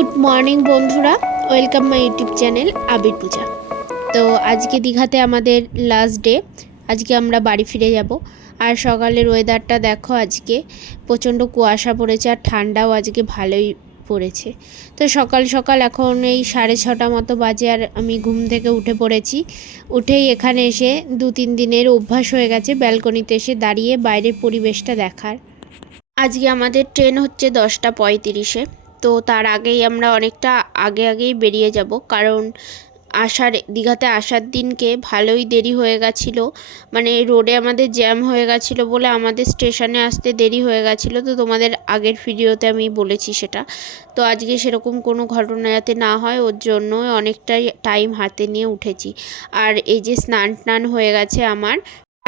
Good morning বন্ধুরা, welcome my YouTube channel আবির পূজা। তো আজকে দীঘাতে আমাদের লাস্ট ডে। আজকে আমরা বাড়ি ফিরে যাব। আর সকালের ওয়েদারটা দেখো, আজকে প্রচণ্ড কুয়াশা পড়েছে আর ঠান্ডাও আজকে ভালোই পড়েছে। তো সকাল সকাল এখন এই 6:30 মতো বাজে আর আমি ঘুম থেকে উঠে পড়েছি। উঠেই এখানে এসে 2-3 দিনের অভ্যাস হয়ে গেছে ব্যালকনিতে এসে দাঁড়িয়ে বাইরের পরিবেশটা দেখার। আজকে আমাদের ট্রেন হচ্ছে 10:35-এ। তো তার আগেই আমরা অনেকটা আগেই বেরিয়ে যাব, কারণ দীঘাতে আসার দিনকে ভালোই দেরি হয়ে গেছিলো। মানে রোডে আমাদের জ্যাম হয়ে গেছিলো বলে আমাদের স্টেশনে আসতে দেরি হয়ে গেছিলো। তো তোমাদের আগের ভিডিওতে আমি বলেছি সেটা। তো আজকে সেরকম কোনো ঘটনা যাতে না হয়, ওর জন্য অনেকটাই টাইম হাতে নিয়ে উঠেছি। আর এই যে স্নান টান হয়ে গেছে আমার,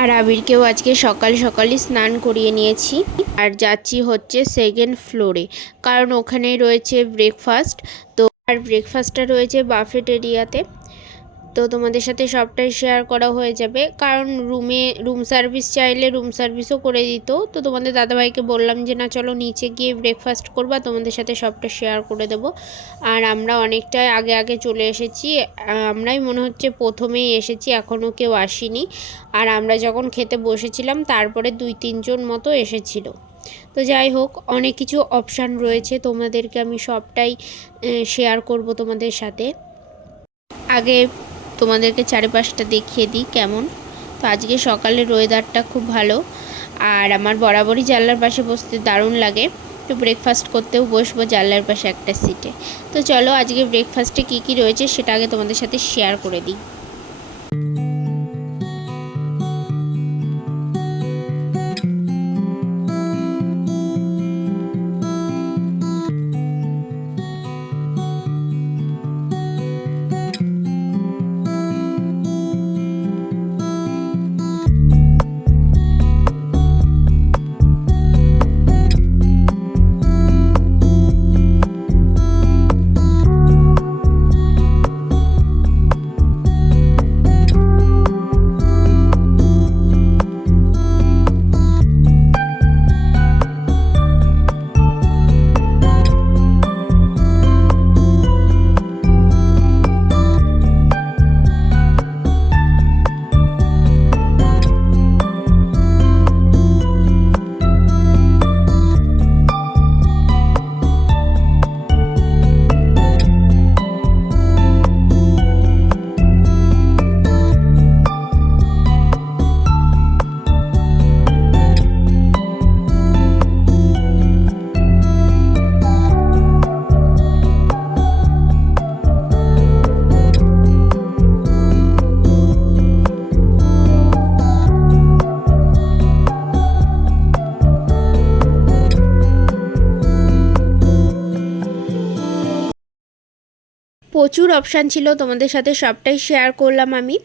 আর আবিরকেও আজকে সকাল সকালই স্নান করিয়ে নিয়েছি। আর যাচ্ছি হচ্ছে 2nd ফ্লোরে, কারণ ওখানেই রয়েছে ব্রেকফাস্ট। তো আর ব্রেকফাস্টটা রয়েছে বাফেট এরিয়াতে। তো তোমাদের সাথে সবটাই শেয়ার করা হয়ে যাবে, কারণ রুম সার্ভিস চাইলে রুম সার্ভিসও করে দিত। তো তোমাদের দাদাভাইকে বললাম যে না, চলো নিচে গিয়ে ব্রেকফাস্ট করবা, তোমাদের সাথে সবটা শেয়ার করে দেবো। আর আমরা অনেকটাই আগে চলে এসেছি। আমরাই মনে হচ্ছে প্রথমেই এসেছি, এখনও কেউ আসেনি। আর আমরা যখন খেতে বসেছিলাম তারপরে 2-3 জন মতো এসেছিল। তো যাই হোক, অনেক কিছু অপশান রয়েছে, তোমাদেরকে আমি সবটাই শেয়ার করব তোমাদের সাথে। আগে তোমাদেরকে চারিপাশটা দেখিয়ে দিই কেমন। তো আজকে সকালের ওয়েদারটা খুব ভালো, আর আমার বরাবরই জানলার পাশে বসতে দারুণ লাগে। তো ব্রেকফাস্ট করতেও বসবো জানলার পাশে একটা সিটে। তো চলো আজকে ব্রেকফাস্টে কী রয়েছে সেটা আগে তোমাদের সাথে শেয়ার করে দিই। প্রচুর অপশান ছিল, তোমাদের সাথে সবটাই শেয়ার করলাম আমি।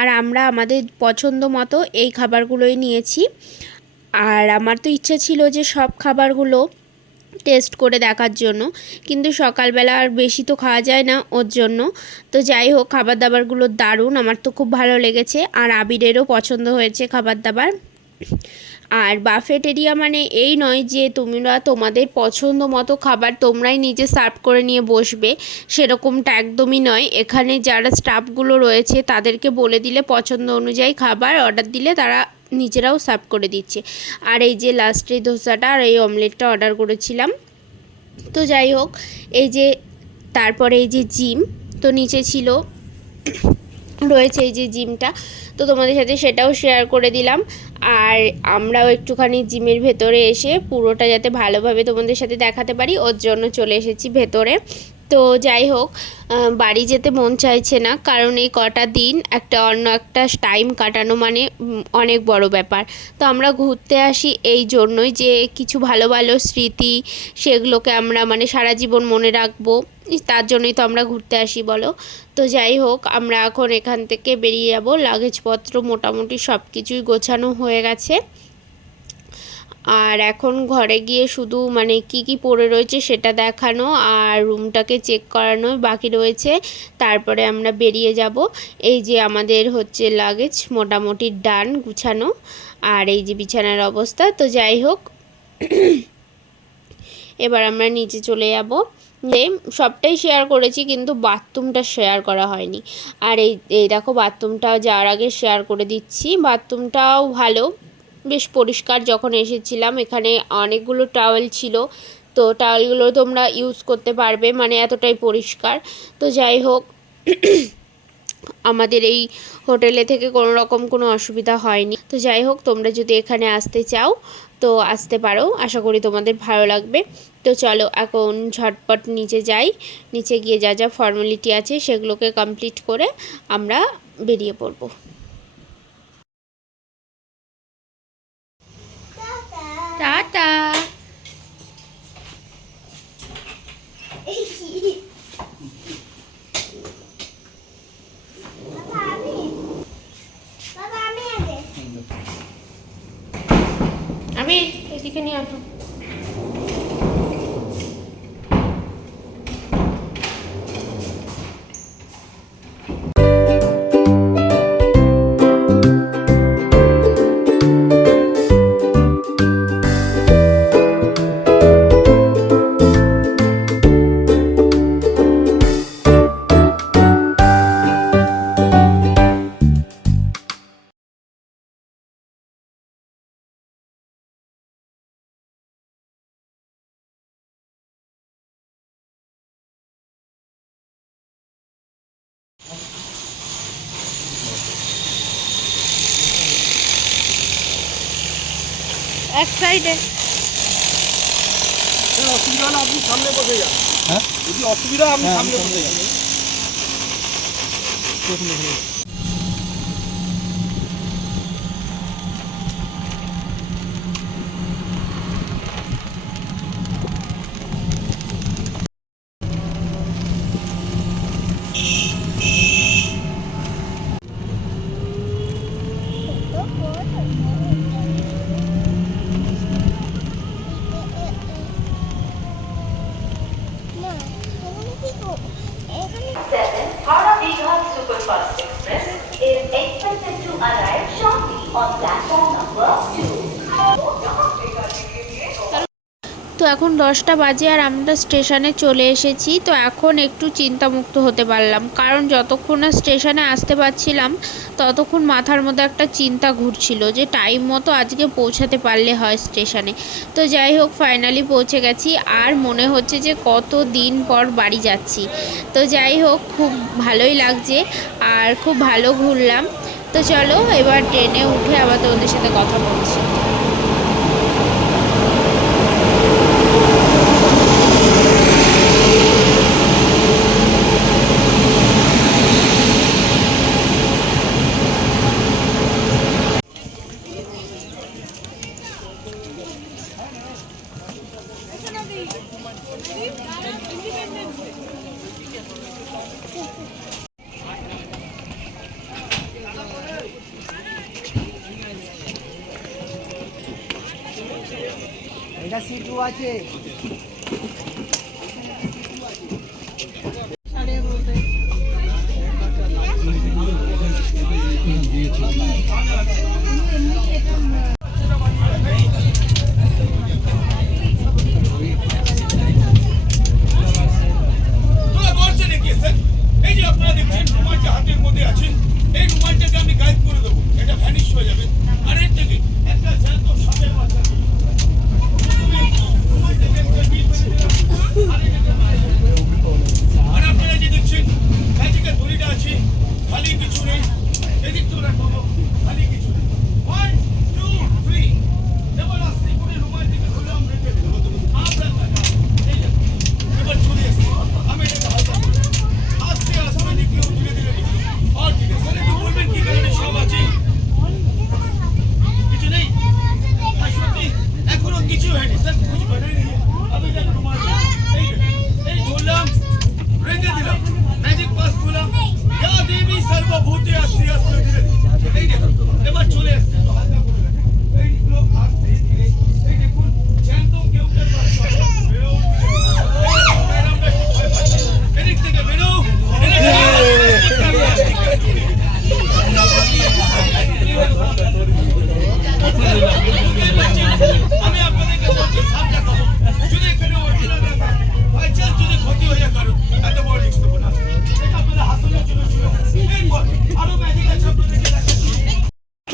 আর আমরা আমাদের পছন্দ মতো এই খাবারগুলোই নিয়েছি। আর আমার তো ইচ্ছা ছিল যে সব খাবারগুলো টেস্ট করে দেখার জন্য, কিন্তু সকালবেলা আর বেশি তো খাওয়া যায় না ওর জন্য। তো যাই হোক, খাবার দাবারগুলো দারুণ, আমার তো খুব ভালো লেগেছে। আর আবিরেরও পছন্দ হয়েছে খাবার দাবার। আর বাফেট এরিয়া মানে এই নয় যে তোমরা তোমাদের পছন্দ মতো খাবার তোমরাই নিজে সার্ভ করে নিয়ে বসবে, সেরকমটা একদমই নয়। এখানে যারা স্টাফগুলো রয়েছে তাদেরকে বলে দিলে পছন্দ অনুযায়ী খাবার অর্ডার দিলে তারা নিজেরাও সার্ভ করে দিচ্ছে। আর এই যে লাস্টে ধোসাটা আর এই অমলেটটা অর্ডার করেছিলাম। তো যাই হোক, এই যে তারপরে এই যে জিম, তো নিচে ছিল রয়েছে এই যে জিমটা, তো তোমাদের সাথে সেটাও শেয়ার করে দিলাম। আর আমরাও একটুখানি জিমের ভেতরে এসে পুরোটা যাতে ভালোভাবে তোমাদের সাথে দেখাতে পারি, ওর জন্য চলে এসেছি ভেতরে। তো যাই হোক, বাড়ি যেতে মন চাইছে না, কারণ এই কটা দিন অন্য একটা টাইম কাটানো মানে অনেক বড় ব্যাপার। তো আমরা ঘুরতে আসি এই জন্যই যে কিছু ভালো ভালো স্মৃতি, সেগুলোকে আমরা মানে সারা জীবন মনে রাখবো, তার জন্যই তো আমরা ঘুরতে আসি বলো। তো যাই হোক, আমরা এখন এখান থেকে বেরিয়ে যাব। লাগেজপত্র মোটামুটি সব কিছুই গোছানো হয়ে গেছে। আর এখন ঘরে গিয়ে শুধু মানে কি পড়ে রয়েছে সেটা দেখানো আর রুমটাকে চেক করানো বাকি রয়েছে, তারপরে আমরা বেরিয়ে যাব। এই যে আমাদের হচ্ছে লাগেজ মোটামুটি ডান গুছানো, আর এই যে বিছানার অবস্থা। তো যাই হোক, এবার আমরা নিচে চলে যাব। সবটাই শেয়ার করেছি, কিন্তু বাথরুমটা শেয়ার করা হয়নি। আর এই দেখো বাথরুমটা যাওয়ার আগে শেয়ার করে দিচ্ছি। বাথরুমটাও ভালো, বেশ পরিষ্কার। যখন এসেছিলাম এখানে অনেকগুলো টাওয়েল ছিল, তো টাওয়েলগুলো তোমরা ইউজ করতে পারবে, মানে এতটাই পরিষ্কার। তো যাই হোক, আমাদের এই হোটেলে থেকে কোনো রকম কোনো অসুবিধা হয়নি। তো যাই হোক, তোমরা যদি এখানে আসতে চাও তো আসতে পারো, আশা করি তোমাদের ভালো লাগবে। তো চলো এখন ঝটপট নিচে যাই, নিচে গিয়ে যা যা ফর্মালিটি আছে সেগুলোকে কমপ্লিট করে আমরা বেরিয়ে পড়বো। টাটা। আমি এদিকে নিয়ে আসো। এক সাইডে অসুবিধা হলে আপনি সামনে বসে যান। হ্যাঁ, যদি অসুবিধা আপনি সামনে বসে যান। Haura-Digha Superfast Express is expected to arrive shortly on platform number 2. তো এখন 10টা বাজে আর আমরা স্টেশনে চলে এসেছি। তো এখন একটু চিন্তামুক্ত হতে পারলাম, কারণ যতক্ষণ না স্টেশনে আসতে পারছিলাম ততক্ষণ মাথার মধ্যে একটা চিন্তা ঘুরছিল যে টাইম মতো আজকে পৌঁছাতে পারলে হয় স্টেশনে। তো যাই হোক, ফাইনালি পৌঁছে গেছি, আর মনে হচ্ছে যে কত দিন পর বাড়ি যাচ্ছি। তো যাই হোক, খুব ভালোই লাগছে আর খুব ভালো ঘুরলাম। তো চলো এবার ট্রেনে উঠে আবার ওদের সাথে কথা বলছি। এটা সিটু আছে। এই যে আপনারা দেখছেন রুমালটা হাতের মধ্যে আছে, এই রুমালটাকে আমি গায়েব করে দেবো, এটা ভ্যানিশ হয়ে যাবে। আর এর থেকে একটা জ্যান্ত সাপের বাচ্চা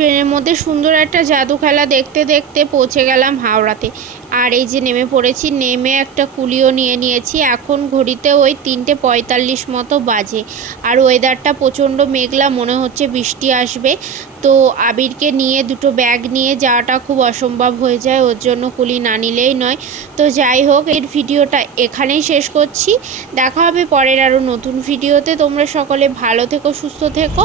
ট্রেনের মধ্যে সুন্দর একটা জাদু খেলা দেখতে দেখতে পৌঁছে গেলাম হাওড়াতে। আর এই যে নেমে পড়েছি, নেমে একটা কুলিও নিয়ে নিয়েছি। এখন ঘড়িতে ওই 3:45 মতো বাজে, আর ওয়েদারটা প্রচণ্ড মেঘলা, মনে হচ্ছে বৃষ্টি আসবে। তো আবিরকে নিয়ে দুটো ব্যাগ নিয়ে যাওয়াটা খুব অসম্ভব হয়ে যায়, ওর জন্য কুলি না নিলেই নয়। তো যাই হোক, এর ভিডিওটা এখানেই শেষ করছি। দেখা হবে পরের আরও নতুন ভিডিওতে। তোমরা সকলে ভালো থেকো, সুস্থ থেকো।